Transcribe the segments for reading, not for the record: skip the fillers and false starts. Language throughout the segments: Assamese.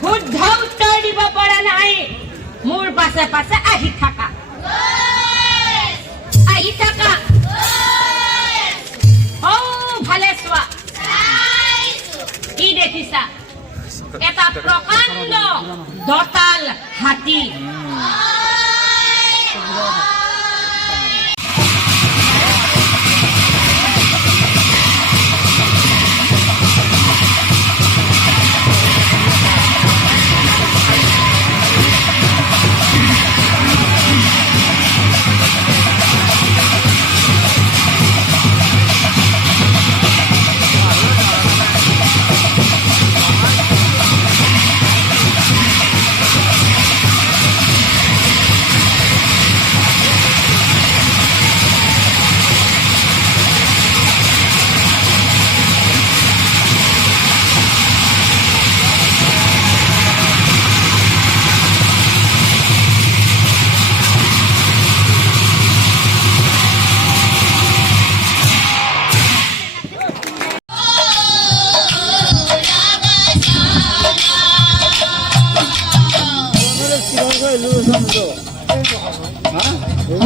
শুদ্ধ উত্তৰ দিব পৰা নাই মোৰ পাছে পাছে আহি থাকা ও ভালে চোৱা কি দেখিছা এটা প্ৰকাণ্ড দতাল হাতী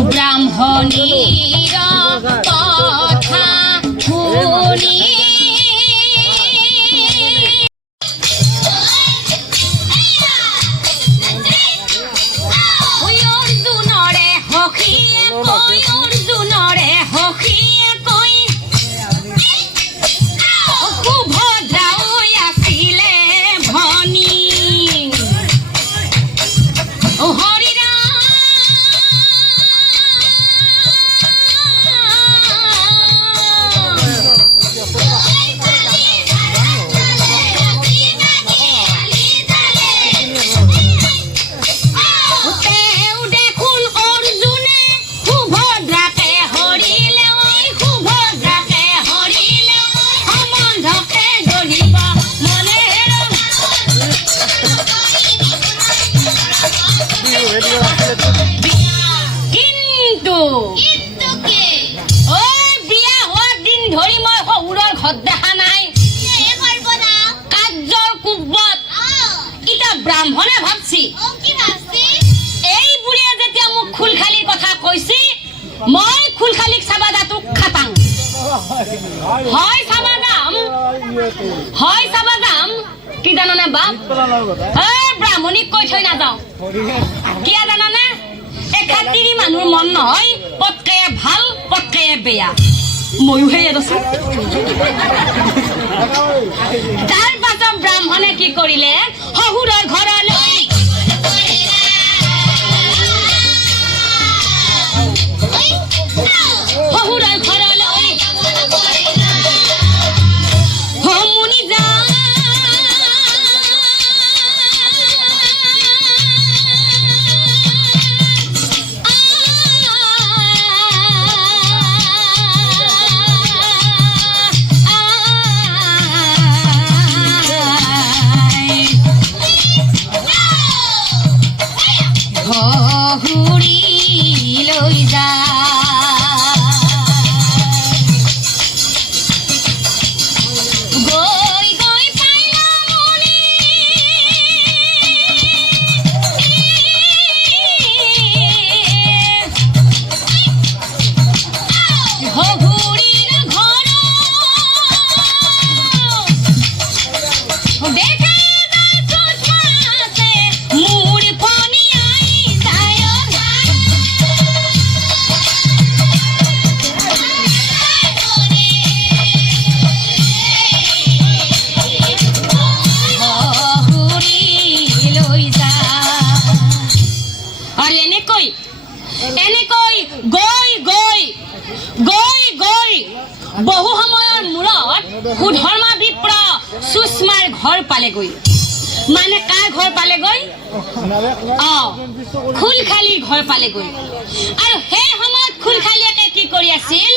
ব্রাহ্মণীর কথা শুনি অর্জুনরে হকিয়ে কই অর্জুনরে হকিয়ে কই সুভদ্রা আছিলে ভনী ব্রাহ্মণে ভাবছি এই বুড়িয়ে যেতিয়া মোক খুলখালিৰ কথা কৈছি মই খুলখালিক চাবা যাতো খাটাং হয় চাবা যাম কি জানানে বাপ ব্ৰাহ্মণিক কৈ থৈ নাযাওঁ কিয় জানানে এখাতিৰি মানুহৰ মন নহয় পটকে ভাল পটকে বেয়া ময়ো হে আছো তাৰ পাছত ব্ৰাহ্মণে কি কৰিলে শহুৰৰ ঘৰলৈ মুনি যা বহু সময়ৰ মূৰত সুধৰ্মা বিপ্ৰ সুষমাৰ ঘৰ পালেগৈ মানে কাৰ ঘৰ পালেগৈ খুলখালী ঘৰ পালেগৈ আৰু সেই সময়ত খুলখালীয়ে কি কৰি আছিল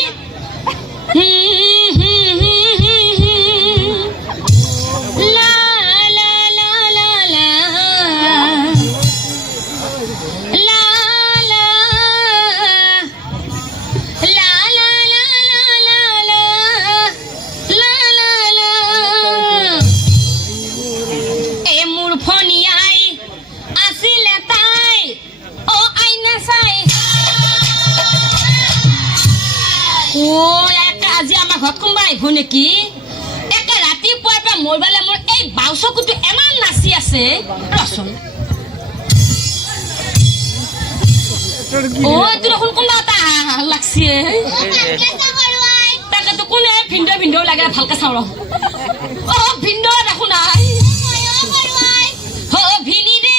নেকি একে ৰাতিপুৱাৰ পৰা মোৰ বেলা মোৰ এই বাউ চকুটো এমান নাচি আছে ৰচোন এইটো দেখোন কোনোবা এটা লাগছে তাকেতো কোনে ভিন্দ ভিন্দ লাগে ভালকে চাওঁ ৰ ভিন্দ দেখোন নাই ভিনি দে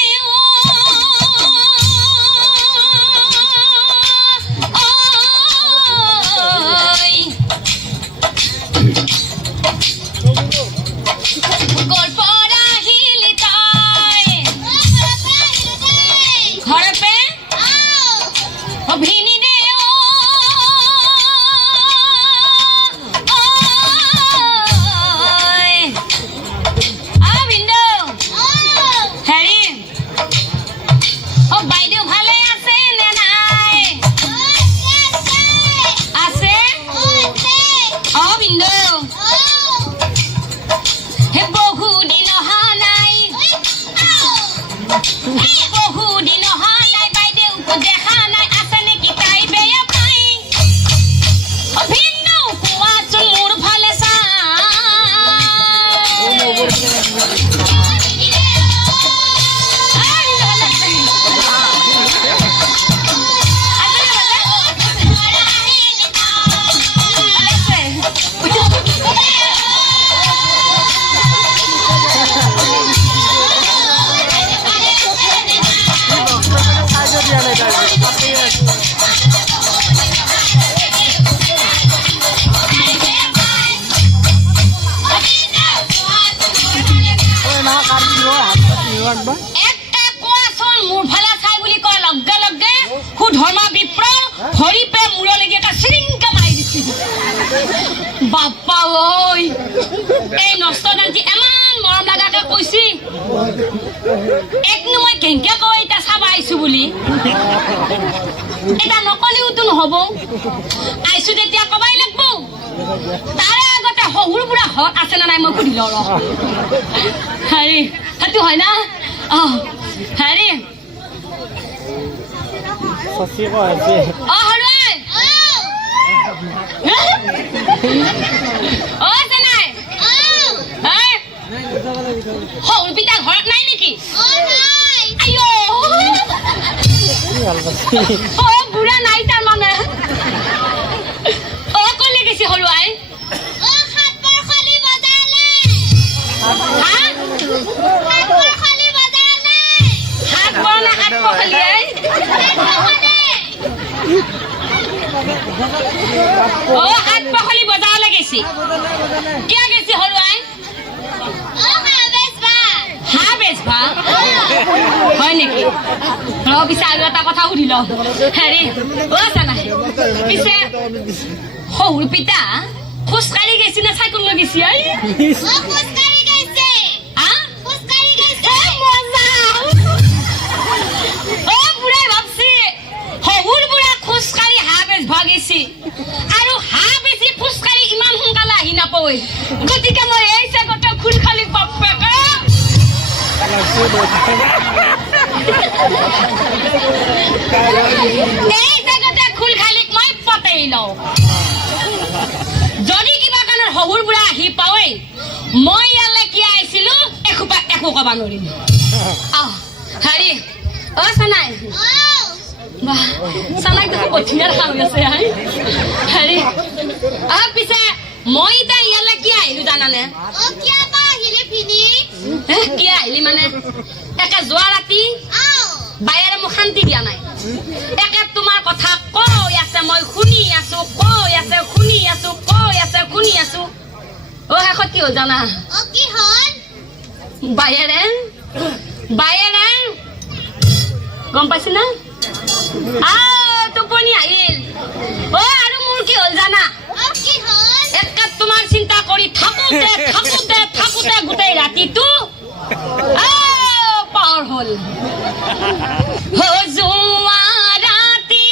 সুধৰ্মা বিপ্ৰ ভৰি পে মূৰলৈকে এটা চিৰিংকা মাৰি দিছিল বাপ্পা ঐ এই নষ্ট দান্তি ইমান মৰম লগাকে কৈছি একনো মই কেংকে কওঁ এতিয়া চাব আহিছো বুলি এটা নকলেওতো নহব আহিছো তেতিয়া কবাই লাগব তাৰে আগতে শহুৰ বুঢ়া ঘৰত আছে না নাই মই সুধি লওঁ ৰ হেৰি সেইটো হয় না হেৰি সৰু পিতা ঘৰত নাই নেকি বুঢ়া নাই তাৰমানে কলে গেছি সৰু আই হাত পখলি বজাৰলৈ গেছি কিয় গেছি সৰু আই হাঁহ বেচবা হয় নেকি ৰ পিছে আৰু এটা কথা সুধি ল হেৰি নাই পিছে শহুৰ পিতা খোজকাঢ়ি গেছি না চাইকেল লৈ গেছি আৰু হাঁহ বেছি খোজকাঢ়ি ইমান সোনকালে আহি নাপায় গতিকে মই এই চেগতে খুলখালী বাপ্পেকে এই চেগতে খুলখালীক মই পতাই লওঁ যদি কিবা কাৰণত শহুৰ বুঢ়া আহি পাওঁৱেই মই ইয়ালৈ কি আহিছিলো একো কব নোৱাৰিম হেৰি চানাই চানাক দেখোন কঠিয়াৰ খাই আছে হেৰি পিছে মই এতিয়া ইয়ালৈ কি আহিলো জানানে কি আহিলি মানে একে যোৱা ৰাতি বায়েৰে মোক শান্তি দিয়া নাই একে তোমাৰ কথা কৈ আছে মই শুনি আছো কৈ আছে শুনি আছো কৈ আছে অ' শেষত কি হ'ল জানা কি হ'ল বায়েৰে গম পাইছে না টোপনি আহিল অ' আৰু মোৰ কি হ'ল জানা কি হ'ল একাত তোমাৰ চিন্তা কৰি থাকোতে গোটেই ৰাতিটো পাৰ হ'ল যোৱা ৰাতি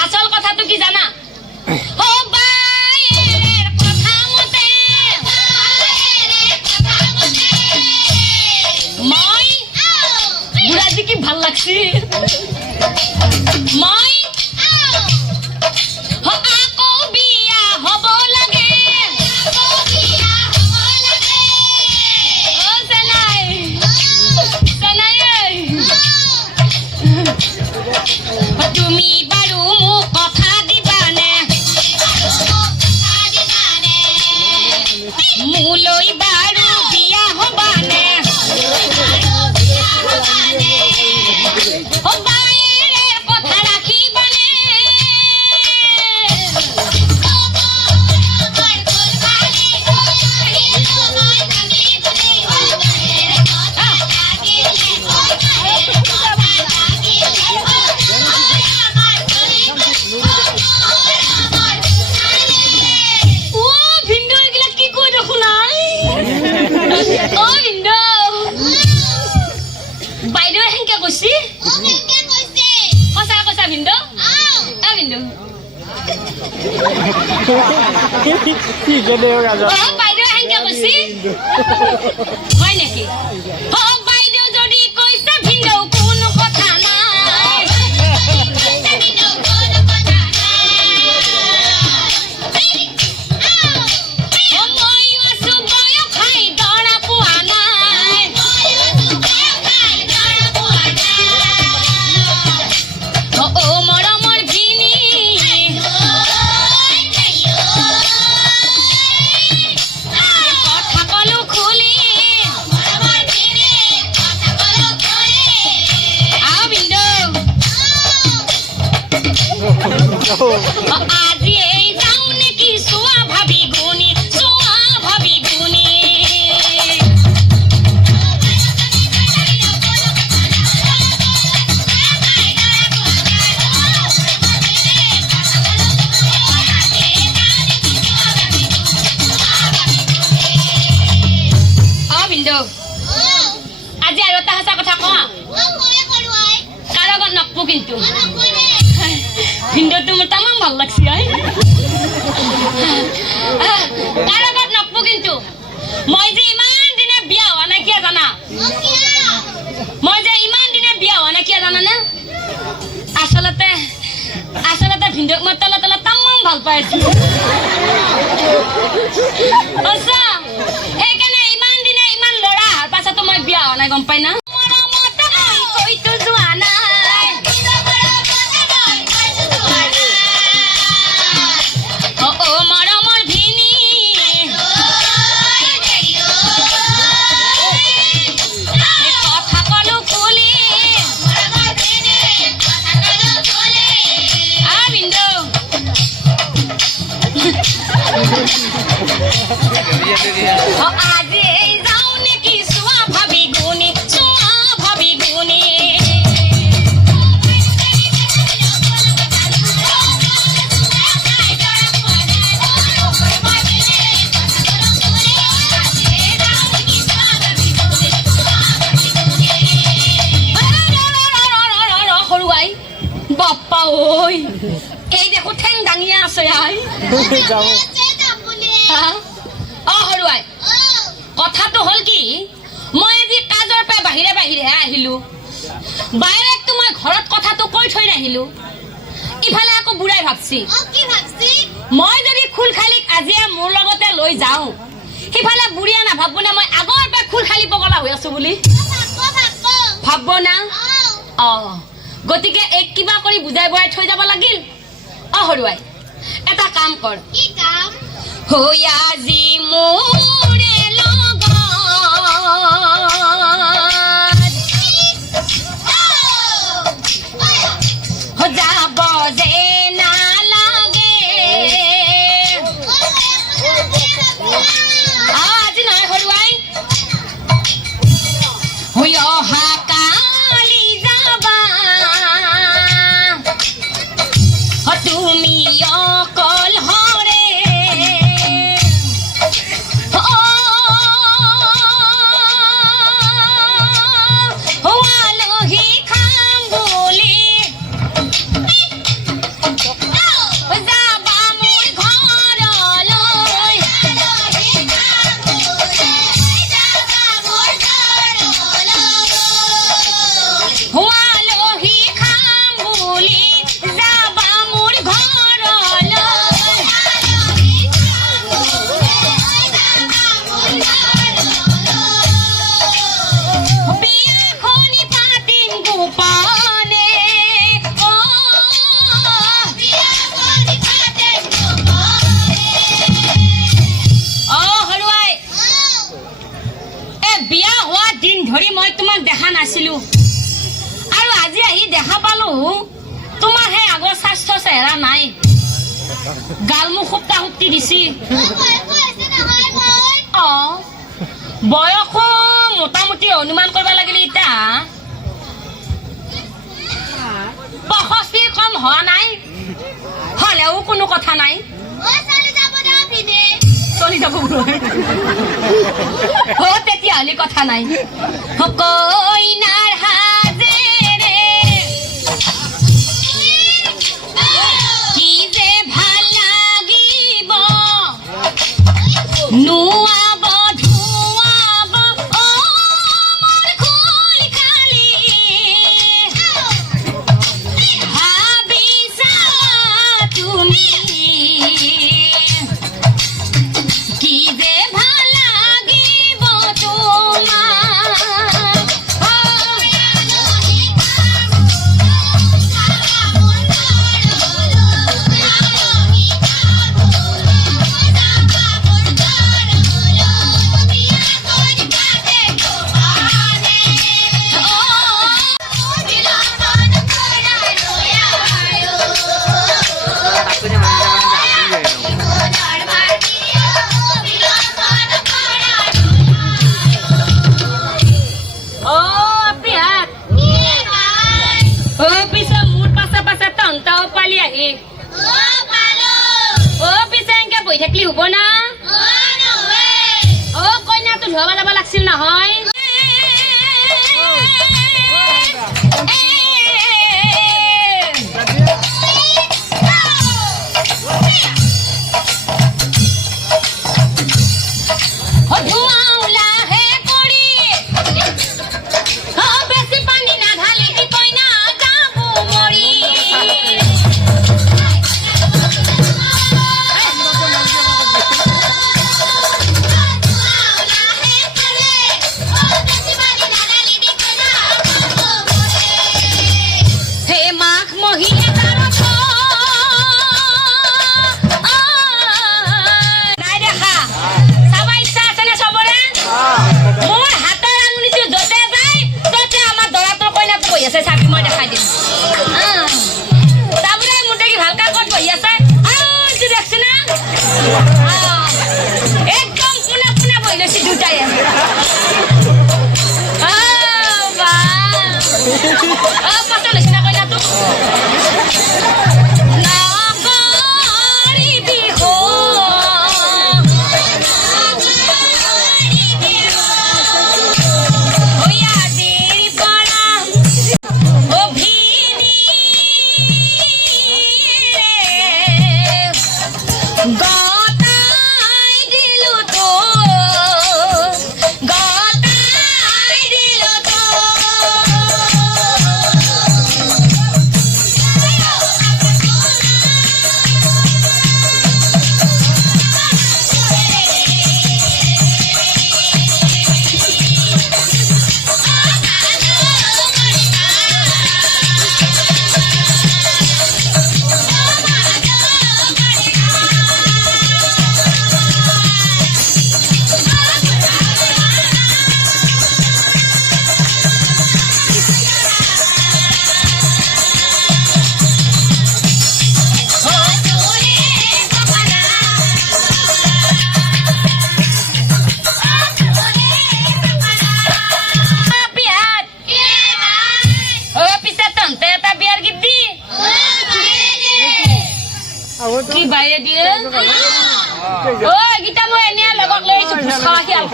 আচল কথাটো কি জানা মই বুঢ়াজি কি ভাল লাগছি মই আকৌ বিয়া হব লাগে তুমি বাৰু মোক কথা দিবানে মোলৈ বাৰু বিয়া হবানে বায়েৰে কথা ৰাখিবানে বাইদেউ সেনকে কৈছি সঁচা কৈছা ভিন্দু ভিন্দু বাইদেউ সেনকে কৈছি হয় নেকি বাইদেউ যদি কৈছে ভিন্দু কোনো কথা নাই ময়ো আছো বয়স খাই দৰা পোৱা নাই মৰমৰ ভিনী কথা কলো খুলি আজি এই যাও নেকি চোৱা ভাবি গুণি আজি আৰু এটা সঁচা কথা কোৱা কাৰ আগত নকবো কিন্তু ভিন্দুটো মোৰ তামাম ভাল লাগছি কাৰ আগত নকবো কিন্তু মই যে ইমান দিনে বিয়া হোৱা নাই কিয় জানা জানানে আচলতে ভিন্দুক মই তলে তামাম ভাল পাই আছো সেইকাৰণে ইমান দিনে ইমান ল'ৰা অহাৰ পাছতো মই বিয়া হোৱা নাই গম পাই না কৈতো যোৱা নাই মৰমৰ ভিনী কথা কলো খুলি ভিন্দু আজি এই যাও নেকি চোৱা ভাবি গুণি চোৱা ঐ এই দেখো ঠেং দাঙিয়া আছে আই হৰুৱাই কথাটো হ'ল কি মই আজি কাজৰ পৰা বাহিৰে বাহিৰেহে আহিলো বাইৰেকটো মই ঘৰত কথাটো কৈ থৈ নাহিলো ইফালে আকৌ বুঢ়াই ভাবছি মই যদি খুলখালিক আজিয়ে মোৰ লগতে লৈ যাওঁ সিফালে বুঢ়িয়া নাভাববনে মই আগৰ পৰা খুলখালি পগলা হৈ আছো বুলি ভাবব না গতিকে এক কিবা কৰি বুজাই বঢ়াই থৈ যাব লাগিল হৰুৱাই এটা কাম কৰ কি কাম হৈ আজি মোৰে লগত যাব যে নালাগে আজি নহয় হৰুৱাই হৈ অহা কালি যাবা তুমি অকল হৰে আলহী খাম বুলি যাবা মোৰ ঘৰলৈ আলহী খাম বুলি যাবা মোৰ বিয়াখনি পাতিম গোপনে হৰুৱাই বিয়া হোৱা দিন ধৰি মই তোমাক দেখা নাছিলো আৰু আজি আহি দেখা পালো তোমাৰ সেই আগৰ স্বাস্থ্য চেহেৰা নাই গালমুখ সুপ্তা সুপ্তি দিছি বয়সো মোটামুটি অনুমান কৰিব লাগিলে এতিয়া 65 কম হোৱা নাই হলেও কোনো কথা নাই চলি যাব তেতিয়াহ'লে কথা নাই কইনাৰ হাজেৰে কি যে ভাল লাগিব নুৱাব ধুৱাব মোৰ খুলখালি ভাবিছা তুমি কি যে ভাল লাগিব তোমাৰ বহি থাকলি হব না কইনাটো ধুৱাব যাব লাগছিল নহয়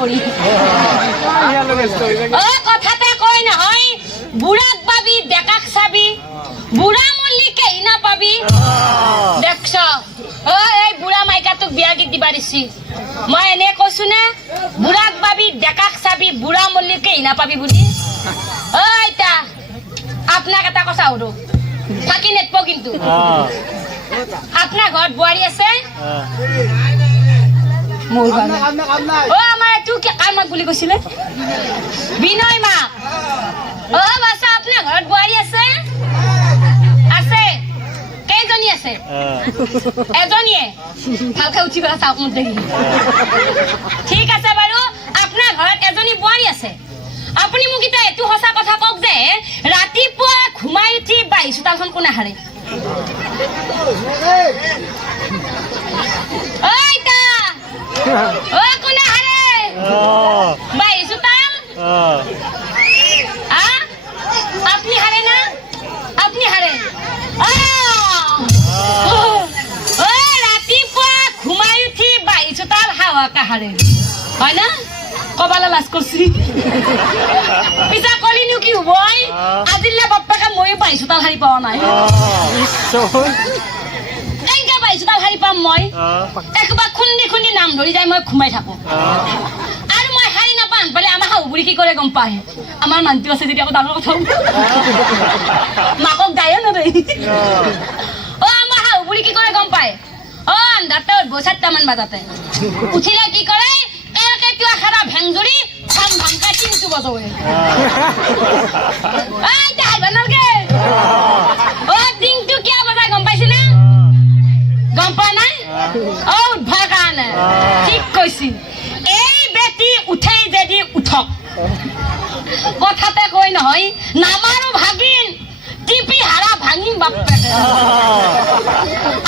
কৰি কথাতে কয় নহয় বুঢ়াক পাবি ডেকাক চাবি বুঢ়া মল্লিকে ইনা পাবি দেখছ এই বুঢ়া মাইকাটোক বিয়া গীত দিবা দিছি মই এনে কৈছো নে বুঢ়াক পাবি ডেকাক চাবি বুঢ়া মল্লিকে ইনা পাবি বুলি ঐতা আপোনাক এটা কথা সুধো থাকি নেটপ কিন্তু আপোনাৰ ঘৰত বোৱাৰী আছে মোৰ ঘৰত আমাৰ এইটো কি কাৰ মাক বুলি কৈছিলে বিনয় মাক বাছা আপোনাৰ ঘৰত বোৱাৰী আছে আছে কেইজনী আছে এজনীয়ে ভালকে উঠি পেলাই চাওক মোক দেখি ঠিক আছে বাৰু আপোনাৰ ঘৰত এজনী বোৱাৰী আছে আপুনি মোক এতিয়া এইটো সঁচা কথা কওক যে ৰাতিপুৱা ঘুমাই উঠি বাই চোতালখন কোনে সাৰে কোনে সাৰে বাই চোতাল আপনি হাৰে না আপনি হাৰে ৰাতিপুৱা ঘুমাই উঠি বাই চোতাল হাৱা কাহাৰে হয় না কবালা লাজ কৰছি পিছা কলিনো কি হব আজিলে বাপ্পাকে মই বাই চোতাল হাৰি পাৱা নাই কেনেকে বাই চোতাল হাৰি পাম মই একবাৰ খুন্দি খুন্দি নাম ধৰি যায় মই ঘুমাই থাকো আৰু মই হাৰি নাপাম পালে আমাৰ শাহু বুঢ়ী কি কৰে গম পায় আমাৰ মানটো আছে যেতিয়া ডাঙৰ কথা মাকক গায়ে নদে আমাৰ শাহু বুঢ়ী কি কৰে গম পায় আন্ধাৰতে উঠব 4টামান বাজাতে উঠিলে কি কৰে একেটিয়া খাৰা ভেংজুৰি ভাং ভাংকা চিনটো বজাৱে তাই বনালগে দিনটো কিয় বজাই গম পাইছে না গম পোৱা নাই উঠবাৰ কাৰণে ঠিক কৈছি এই বেটি উঠেই যদি উঠক কথাতে কৈ নহয় নামাৰো ভাগিন টিপি হাৰা ভাঙিম বাপেকে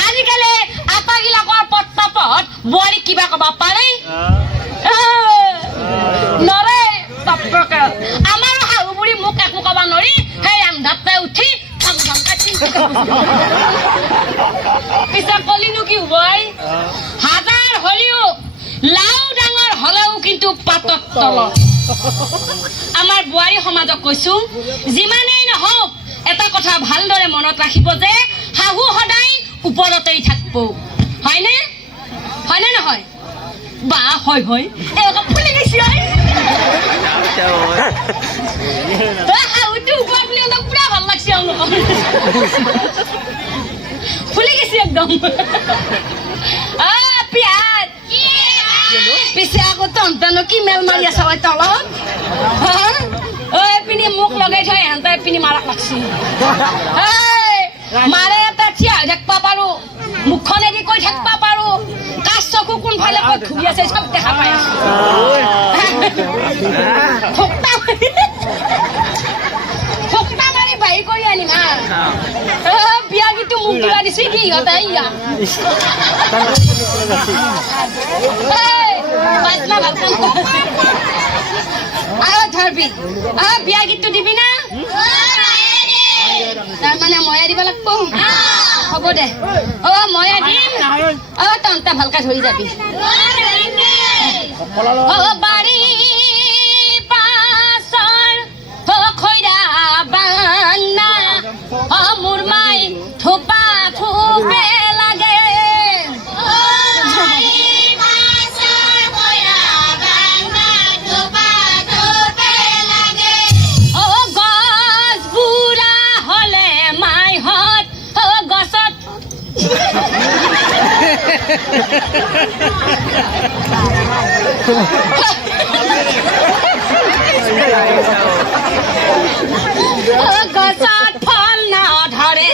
আজিকালি আপাগিলাকৰ পট্টাপত বোৱাৰী কিবা কব পাৰে নৰে বাপেকে আমাৰো শাহু বুঢ়ী মোক একো কব নৰি সেই আন্ধাৰতে উঠি পিছে কলিনো কি হব হাজাৰ হলেও লাও ডাঙৰ হলেও কিন্তু পাতত তলত আমাৰ বোৱাৰী সমাজক কৈছো যিমানেই নহওক এটা কথা ভালদৰে মনত ৰাখিব যে শাহু সদায় ওপৰতেই থাকিব হয়নে হয়নে নহয় বা হয় হয় ফুলি গৈছে শাহুটো ওপৰ বুলি পুৰা ভাল লাগছে ফুলি গৈছে একদম পিয়াজ পিছে আকৌ তহঁতনো কি মেল মাৰি আছা তলত পিনি মোক লগাই থৈ এহেঁতে পিনি মাৰাক লাগছি মাৰে এটা থিয়া হৈ থাকিব পাৰো মুখখনেদি কৈ থাকিব পাৰো কাজ চকু কোনফালে ক'ত ঘূৰি আছে চব দেখা পাই আছো ফোকটা মাৰি বাহিৰ কৰি আনিম বিয়া কিন্তু মোক দিবা দিছে কি ইহঁতে ধৰবি বিয়া গীতটো দিবি না তাৰমানে ময়ে দিব লাগিব হ'ব দে ময়ে দিম তহঁতে ভালকে ধৰি যাবি বাৰী পাছৰ খৈৰা বাংনা মোৰ মাই থোপা থোপে লাগে গছ বুঢ়া হলে মাইহঁত গছত গছত ফল নধৰে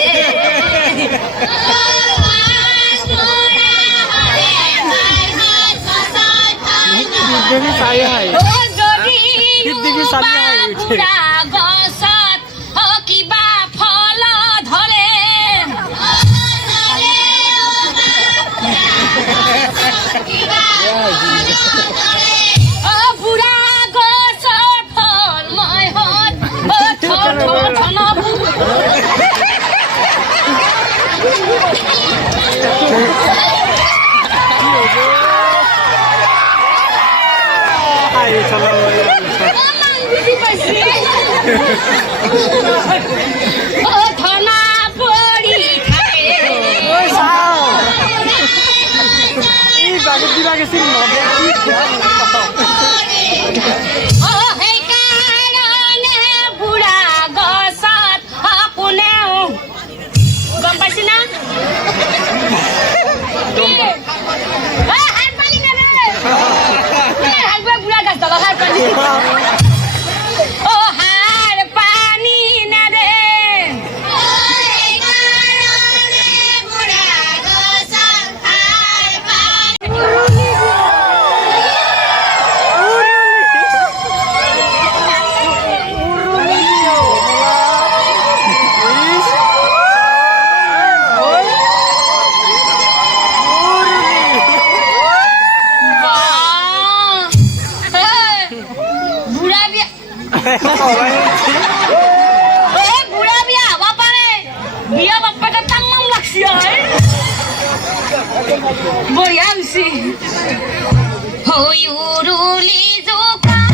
গছত কিবা ফল ধৰে বুঢ়া গছৰ ফল মই ধনা পৰি থাকে ঐ চাও এই বাগে দিবা গেছিল নদে সেইকাৰণে বুঢ়া গছত কোনেও গম পাইছি না হাত পালি নে বুঢ়া গাছ দাল হাত পালি হার পানি না রে বুঢ়া বিয়া বুঢ়া বিয়া হব পাৰে বিয়া বাপ্পাকে তামাম লাগছি বঢ়িয়া হৈছে হৈ উৰুলি জোকাৰ